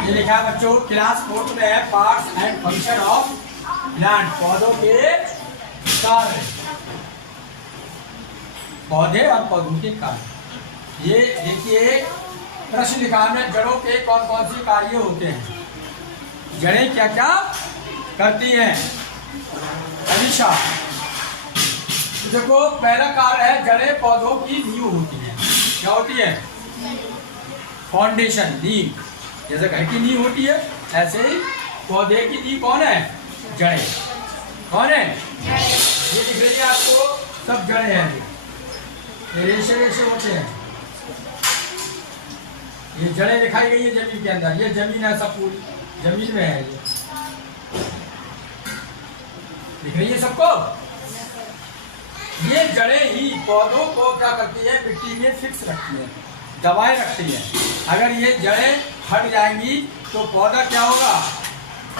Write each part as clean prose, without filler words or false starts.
ये लिखा है बच्चों क्लास 4 में है parts and function of plant, पौधों के कार्य, पौधे और पौधों के कार्य। ये देखिए प्रश्न लिखा है जड़ों के कौन कौन से कार्य होते हैं, जड़ें क्या क्या करती हैं। अलीशा देखो पहला कार्य है जड़ें पौधों की नींव होती है। क्या होती है? फाउंडेशन, नींव। जैसे घर की नींव होती है ऐसे ही पौधे की नींव कौन है? जड़ें। कौन है? ये दिख रही है आपको, सब जड़ें हैं, ये रेशे रेशे होते हैं, ये जड़ें दिखाई गई है जमीन के अंदर। ये जमीन है, सब पूरी जमीन में है, ये दिख रही है सबको। ये जड़ें ही पौधों को क्या करती है? मिट्टी में फिक्स रखती है, दबाए रखती है। अगर ये जड़ें हट जाएंगी तो पौधा क्या होगा?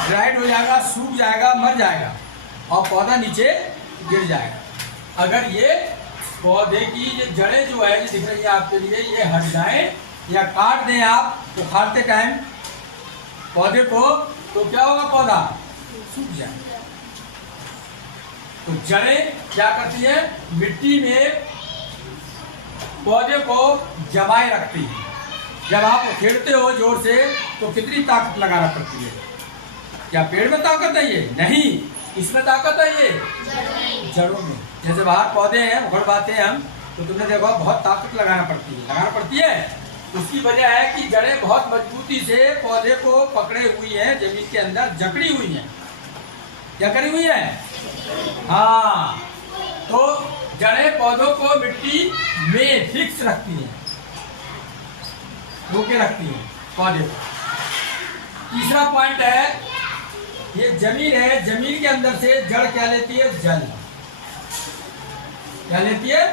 ड्राइड हो जाएगा, सूख जाएगा, मर जाएगा और पौधा नीचे गिर जाएगा। अगर ये पौधे की ये जड़ें जो है, ये दिख रही है आपके लिए, ये हट जाए या काट दें आप, तो काटते टाइम पौधे को, तो क्या होगा? पौधा सूख जाएगा। तो जड़ें क्या करती है? मिट्टी में पौधे को जमाए रखती है। जब आप उखेड़ते हो जोर से तो कितनी ताकत लगाना पड़ती है? क्या पेड़ में ताकत है? ये नहीं, इसमें ताकत है, ये जड़ों में। जैसे बाहर पौधे हैं, उखड़ पाते हैं हम, तो तुमने देखा बहुत ताकत लगाना पड़ती है। उसकी वजह है कि जड़ें बहुत मजबूती से पौधे को पकड़े हुई हैं, जमीन के अंदर जकड़ी हुई हैं। क्या करी हुई है? हाँ, तो जड़ें पौधों को मिट्टी में फिक्स रखती हैं, रोके रखती हैं पौधे को। तीसरा पॉइंट है, ये जमीन है, जमीन के अंदर से जड़ क्या लेती है? जल। क्या लेती है?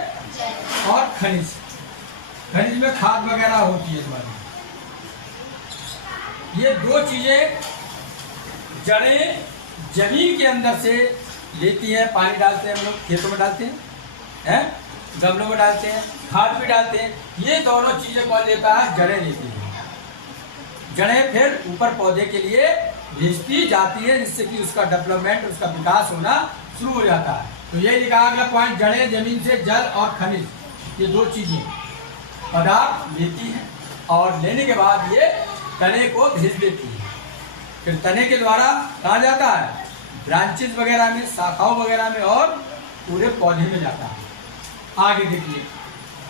और खनिज। खनिज में खाद वगैरह होती है तुम्हारी। ये दो चीजें जड़ें जमीन के अंदर से लेती हैं। पानी डालते हैं हम लोग, खेतों में डालते हैं, गमलों में डालते हैं, खाद भी डालते हैं। ये दोनों चीजें कौन लेता है? जड़ें लेती हैं। जड़ें फिर ऊपर पौधे के लिए भेजती जाती है, जिससे कि उसका डेवलपमेंट, उसका विकास होना शुरू हो जाता है। तो ये लिखा अगला पॉइंट, जड़ें जमीन से जल और खनिज, ये दो चीजें पदार्थ लेती हैं और लेने के बाद ये तने को भेज देती है। फिर तने के द्वारा कहाँ जाता है? ब्रांचेस वगैरह में, शाखाओं वगैरह में और पूरे पौधे में जाता है। आगे देखिए,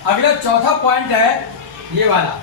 अगला चौथा पॉइंट है ये वाला,